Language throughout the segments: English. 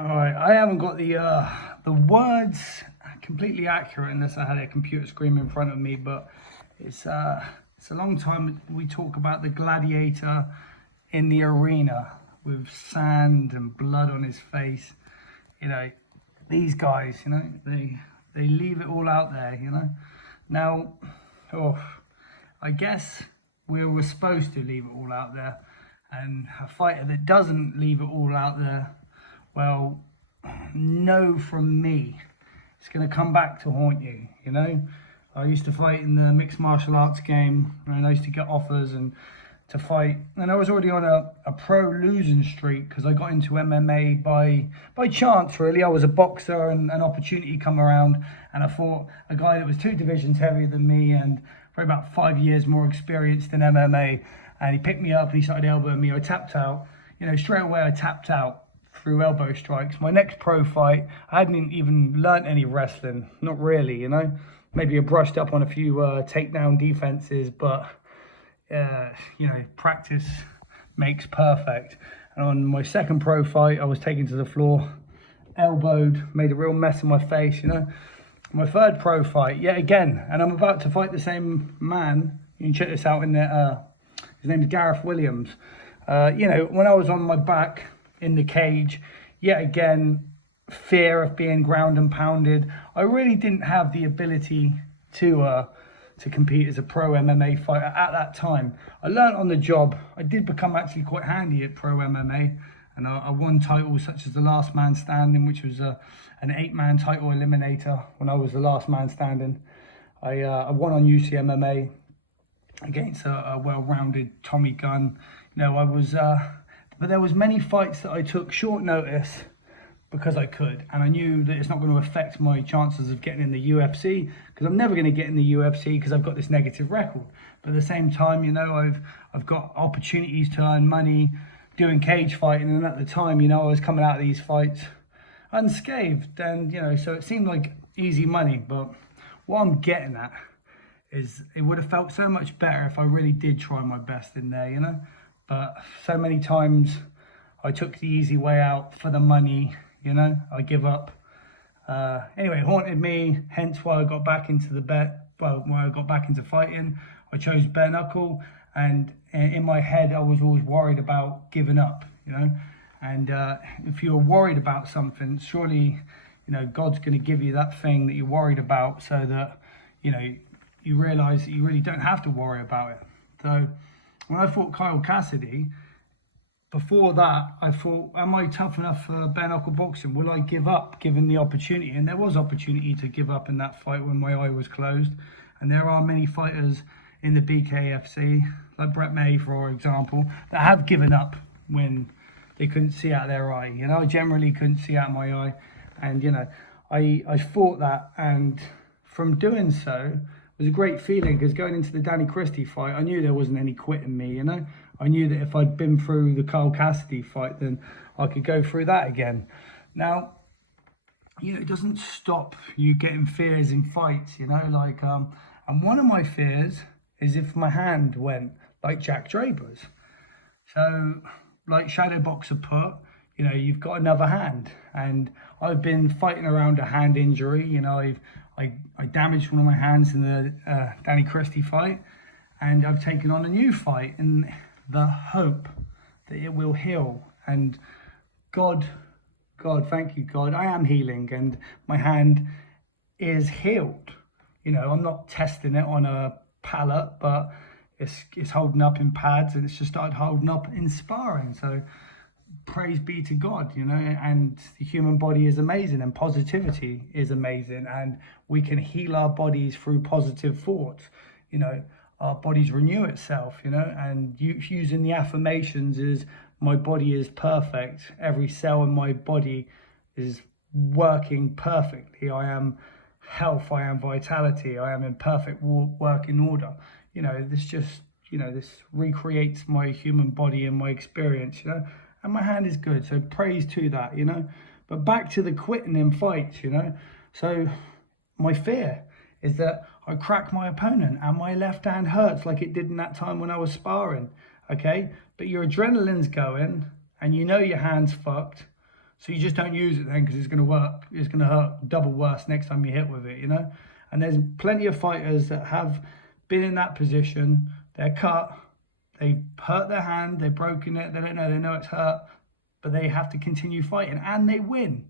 All right, I haven't got the words completely accurate unless I had a computer screen in front of me, but it's a long time we talk about the gladiator in the arena with sand and blood on his face. You know, these guys, they leave it all out there. Now, oh, I guess we were supposed to leave it all out there, and a fighter that doesn't leave it all out there, well, no from me. It's going to come back to haunt you. I used to fight in the mixed martial arts game, and I used to get offers and to fight. And I was already on a pro losing streak because I got into MMA by chance, really. I was a boxer and an opportunity come around, and I fought a guy that was 2 divisions heavier than me and for about 5 years more experienced in MMA. And he picked me up and he started elbowing me. I tapped out. Straight away I tapped out through elbow strikes. My next pro fight, I hadn't even learnt any wrestling, not really. Maybe I brushed up on a few takedown defenses, but practice makes perfect. And on my second pro fight, I was taken to the floor, elbowed, made a real mess of my face. My third pro fight, yet again, and I'm about to fight the same man. You can check this out in there. His name is Gareth Williams. When I was on my back in the cage, yet again, fear of being ground and pounded. I really didn't have the ability to compete as a pro MMA fighter at that time. I learned on the job. I did become actually quite handy at pro MMA, and I won titles such as the Last Man Standing, which was an 8-man title eliminator when I was the last man standing. I won on UC MMA against a well-rounded Tommy Gunn. But there was many fights that I took short notice because I could, and I knew that it's not going to affect my chances of getting in the UFC, because I'm never going to get in the UFC because I've got this negative record. But at the same time, I've got opportunities to earn money doing cage fighting, and at the time, I was coming out of these fights unscathed, and so it seemed like easy money. But what I'm getting at is it would have felt so much better if I really did try my best in there. But so many times I took the easy way out for the money, I give up. Anyway, it haunted me, hence why I got back into when I got back into fighting. I chose bare knuckle, and in my head I was always worried about giving up, And if you're worried about something, surely, God's going to give you that thing that you're worried about so that, you realize that you really don't have to worry about it. So when I fought Kyle Cassidy, before that, I thought, am I tough enough for bare knuckle boxing? Will I give up given the opportunity? And there was opportunity to give up in that fight when my eye was closed. And there are many fighters in the BKFC, like Brett May, for example, that have given up when they couldn't see out their eye. I generally couldn't see out my eye. And, I fought that. And from doing so, it was a great feeling, because going into the Danny Christie fight, I knew there wasn't any quit in me, I knew that if I'd been through the Kyle Cassidy fight, then I could go through that again. Now, it doesn't stop you getting fears in fights, and one of my fears is if my hand went like Jack Draper's. So, like Shadow Boxer put, you've got another hand, and I've been fighting around a hand injury. I damaged one of my hands in the Danny Christie fight, and I've taken on a new fight in the hope that it will heal. And God, thank you, God, I am healing, and my hand is healed. I'm not testing it on a pallet, but it's holding up in pads, and it's just started holding up in sparring. So praise be to God, and the human body is amazing, and positivity is amazing, and we can heal our bodies through positive thoughts. Our bodies renew itself, and using the affirmations is, my body is perfect. Every cell in my body is working perfectly. I am health, I am vitality, I am in perfect working order. This recreates my human body and my experience, and my hand is good, so praise to that, But back to the quitting in fights, So my fear is that I crack my opponent and my left hand hurts like it did in that time when I was sparring, okay? But your adrenaline's going and your hand's fucked, So you just don't use it then because it's going to work. It's going to hurt double worse next time you hit with it, you know? And there's plenty of fighters that have been in that position. They're cut. They've hurt their hand. They've broken it. They don't know. They know it's hurt. But they have to continue fighting. And they win.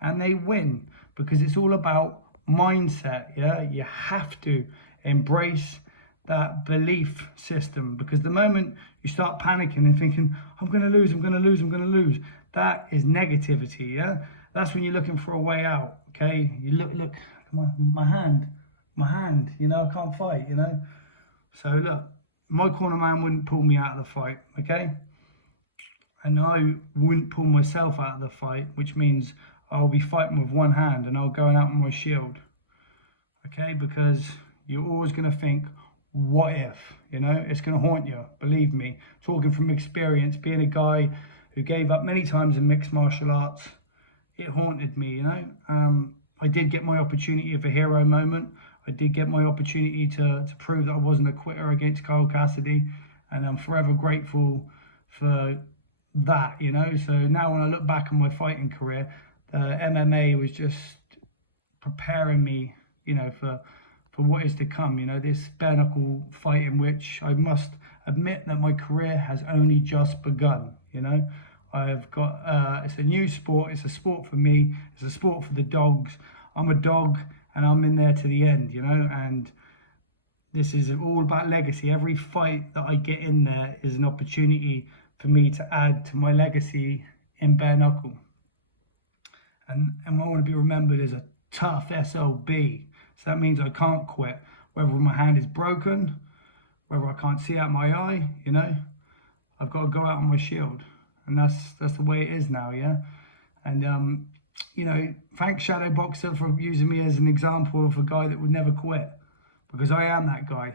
And they win. Because it's all about mindset, yeah? You have to embrace that belief system, because the moment you start panicking and thinking, I'm going to lose, I'm going to lose, I'm going to lose, that is negativity, yeah? That's when you're looking for a way out, okay? You look, my hand, you know, I can't fight, you know? So look, my corner man wouldn't pull me out of the fight, okay? And I wouldn't pull myself out of the fight, which means I'll be fighting with one hand and I'll go out with my shield, okay? Because you're always going to think, what if, you know? It's going to haunt you, believe me. Talking from experience, being a guy who gave up many times in mixed martial arts, it haunted me, you know? I did get my opportunity of a hero moment. I did get my opportunity to prove that I wasn't a quitter against Kyle Cassidy, and I'm forever grateful for that, you know? So now when I look back on my fighting career, MMA was just preparing me, you know, for what is to come, you know, this bare knuckle fight in which I must admit that my career has only just begun, you know. I've got, it's a new sport, it's a sport for me, it's a sport for the dogs. I'm a dog and I'm in there to the end, you know, and this is all about legacy. Every fight that I get in there is an opportunity for me to add to my legacy in bare knuckle. And I want to be remembered as a tough SLB. So that means I can't quit, whether my hand is broken, whether I can't see out my eye, you know, I've got to go out on my shield. And that's the way it is now, yeah? And, you know, thanks Shadow Boxer for using me as an example of a guy that would never quit, because I am that guy.